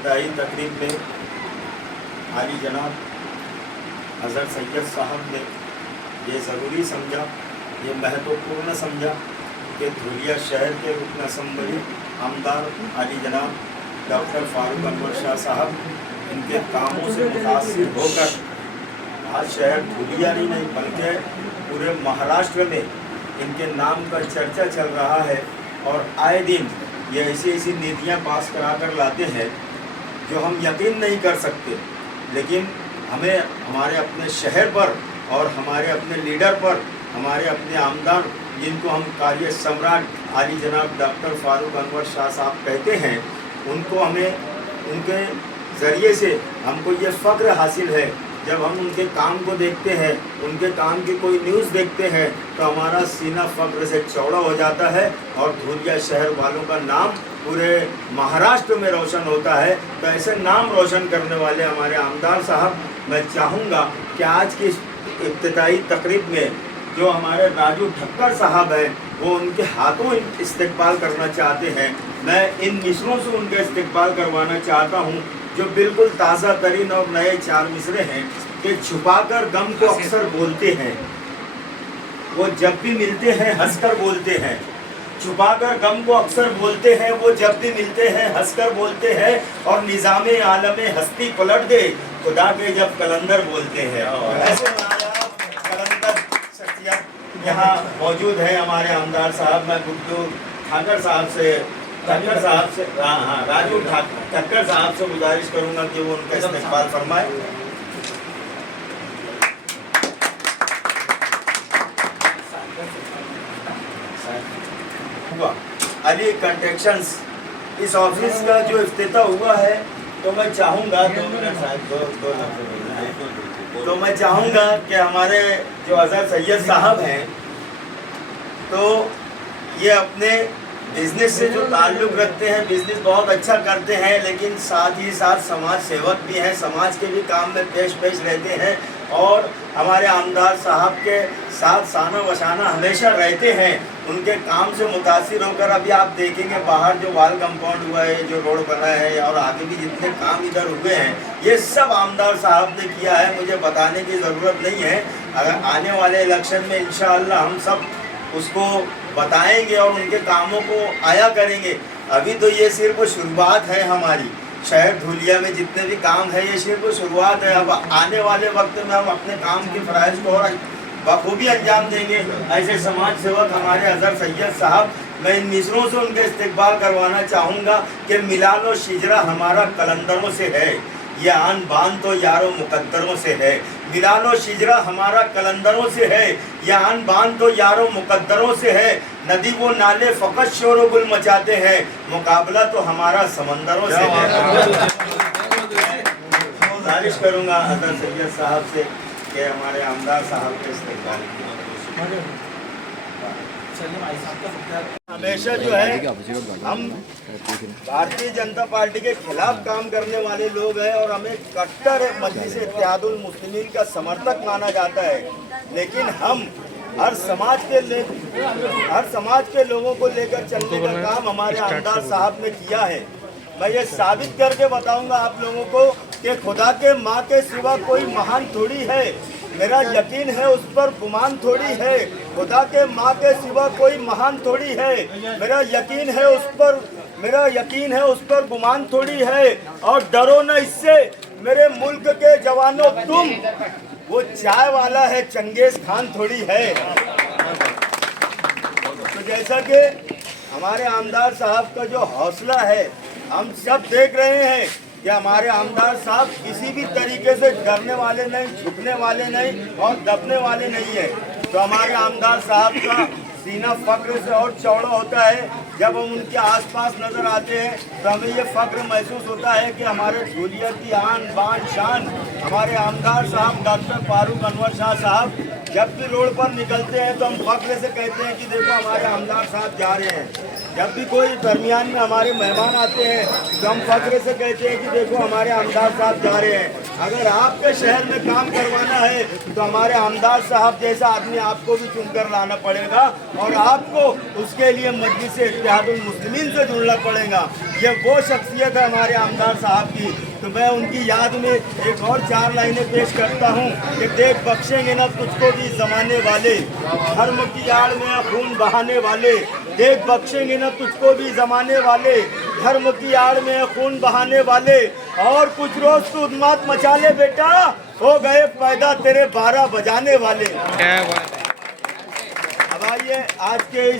इब्तिदाई तकरीब में आली जनाब हज़रत सैयद साहब ने ये ज़रूरी समझा, ये महत्वपूर्ण समझा कि धुलिया शहर के रुकन असम्बली आमदार आली जनाब डॉक्टर फारूक अनवर शाह साहब इनके कामों से मुतासिर होकर आज शहर धुलिया ही नहीं बल्कि पूरे महाराष्ट्र में इनके नाम का चर्चा चल रहा है। और आए दिन ये ऐसी ऐसी नीतियाँ पास करा कर लाते हैं जो हम यकीन नहीं कर सकते, लेकिन हमें हमारे अपने शहर पर और हमारे अपने लीडर पर, हमारे अपने आमदार जिनको हम कार्य सम्राट आली जनाब डॉक्टर फारूक अनवर शाह साहब कहते हैं, उनको हमें उनके ज़रिए से हमको ये फ़ख्र हासिल है। जब हम उनके काम को देखते हैं, उनके काम की कोई न्यूज़ देखते हैं तो हमारा सीना फ़ख्र से चौड़ा हो जाता है और धुलिया शहर वालों का नाम पूरे महाराष्ट्र में रोशन होता है। तो ऐसे नाम रोशन करने वाले हमारे आमदार साहब, मैं चाहूँगा कि आज की इब्तिदाई तकरीब में जो हमारे राजू ठक्कर साहब हैं वो उनके हाथों इस्तकबाल करना चाहते हैं। मैं इन मिसरों से उनका इस्तकबाल करवाना चाहता हूँ जो बिल्कुल ताज़ा तरीन और नए 4 मिसरे हैं कि छुपाकर गम को अक्सर बोलते हैं, वो जब भी मिलते हैं हंसकर बोलते हैं। छुपाकर गम को अक्सर बोलते हैं, वो जब भी मिलते हैं हंसकर बोलते हैं। और निज़ामे आलमे हस्ती पलट दे खुदा के जब कलंदर बोलते हैं। ऐसे नायाब कलंदर शख्सियत यहाँ मौजूद है हमारे आमदार साहब। मैं गुड्डू ठाकर साहब से राजू ठक्कर साहब से गुजारिश करूंगा कि वो उनका इस्तेमाल फरमाए। अली कंस्ट्रक्शंस इस ऑफिस का जो इफ्तिताह हुआ है, तो मैं चाहूँगा तो मैं चाहूँगा कि हमारे जो हज़रत सैयद साहब हैं तो ये अपने बिज़नेस से जो ताल्लुक़ रखते हैं, बिज़नेस बहुत अच्छा करते हैं, लेकिन साथ ही साथ समाज सेवक भी हैं, समाज के भी काम में पेश रहते हैं और हमारे आमदार साहब के साथ साना वशाना हमेशा रहते हैं। उनके काम से मुतासिर होकर अभी आप देखेंगे बाहर जो वाल कंपाउंड हुआ है, जो रोड बना है और आगे भी जितने काम इधर हुए हैं, ये सब आमदार साहब ने किया है। मुझे बताने की ज़रूरत नहीं है। अगर आने वाले इलेक्शन में इंशाअल्लाह हम सब उसको बताएंगे और उनके कामों को आया करेंगे। अभी तो ये सिर्फ शुरुआत है हमारी शहर धुलिया में जितने भी काम है, ये सिर्फ शुरुआत है। अब आने वाले वक्त में हम अपने काम की फ़राइज़ को और बखूबी अंजाम देंगे। ऐसे समाज सेवक हमारे हज़रत सैयद साहब, मैं इन मिसरों से उनके इस्तकबाल करवाना चाहूँगा कि मिलालो शिजरा हमारा कलंदरों से है, ये आन बान तो यारों मुकद्दरों से है। मिलालो शिजरा हमारा कलंदरों से है, ये आन बान तो यारों मुकद्दरों से है। नदी वो नाले फ़कत शोर व गुल मचाते हैं, मुकाबला तो हमारा समंदरों से है। गुजारिश करूँगा हज़रत सैयद साहब से कि हमारे आमदार साहब के इस्तेमाल हमेशा जो है हम भारतीय जनता पार्टी के खिलाफ काम करने वाले लोग हैं और हमें कट्टर मजलिस इत्तेहादुल मुस्लिमीन का समर्थक माना जाता है, लेकिन हम हर समाज के लोगों को लेकर चलने का काम हमारे आमदार साहब ने किया है। मैं ये साबित करके बताऊंगा आप लोगों को कि खुदा के माँ के सिवा कोई महान थोड़ी है। मेरा यकीन है उस पर गुमान थोड़ी है। खुदा के माँ के सिवा कोई महान थोड़ी है। मेरा यकीन है उस पर गुमान थोड़ी है। और डरो न इससे मेरे मुल्क के जवानों तुम, वो चाय वाला है चंगेज खान थोड़ी है। तो जैसा कि हमारे आमदार साहब का जो हौसला है, हम सब देख रहे हैं कि हमारे आमदार साहब किसी भी तरीके से डरने वाले नहीं, झुकने वाले नहीं और दबने वाले नहीं है। तो हमारे आमदार साहब का सीना फ़ख्र से और चौड़ा होता है। जब हम उनके आसपास नज़र आते हैं तो हमें ये फ़ख्र महसूस होता है कि हमारे धुलिया की आन बान शान हमारे आमदार साहब डॉक्टर फारूक अनवर शाह साहब जब भी रोड पर निकलते हैं तो हम फ़ख्र से कहते हैं कि देखो हमारे आमदार साहब जा रहे हैं। जब भी कोई दरमियान में हमारे मेहमान आते हैं तो हम फ़ख्र से कहते हैं कि देखो हमारे आमदार साहब जा रहे हैं। अगर आपके शहर में काम करवाना है तो हमारे आमदार साहब जैसा आदमी आपको भी चुनकर लाना पड़ेगा और आपको उसके लिए मजलिस इत्तेहादुल मुस्लिमीन से जुड़ना पड़ेगा। ये वो शख्सियत है हमारे आमदार साहब की। तो मैं उनकी याद में एक और 4 लाइनें पेश करता हूँ कि देख बख्शेंगे ना तुझको भी ज़माने वाले, धर्म की आड़ में खून बहाने वाले। देख बख्शेंगे ना तुझको भी ज़माने वाले, धर्म की आड़ में खून बहाने वाले। और कुछ रोज तू उन्माद मचा ले बेटा, हो गए पैदा तेरे 12 बजाने वाले। अब आइए आज के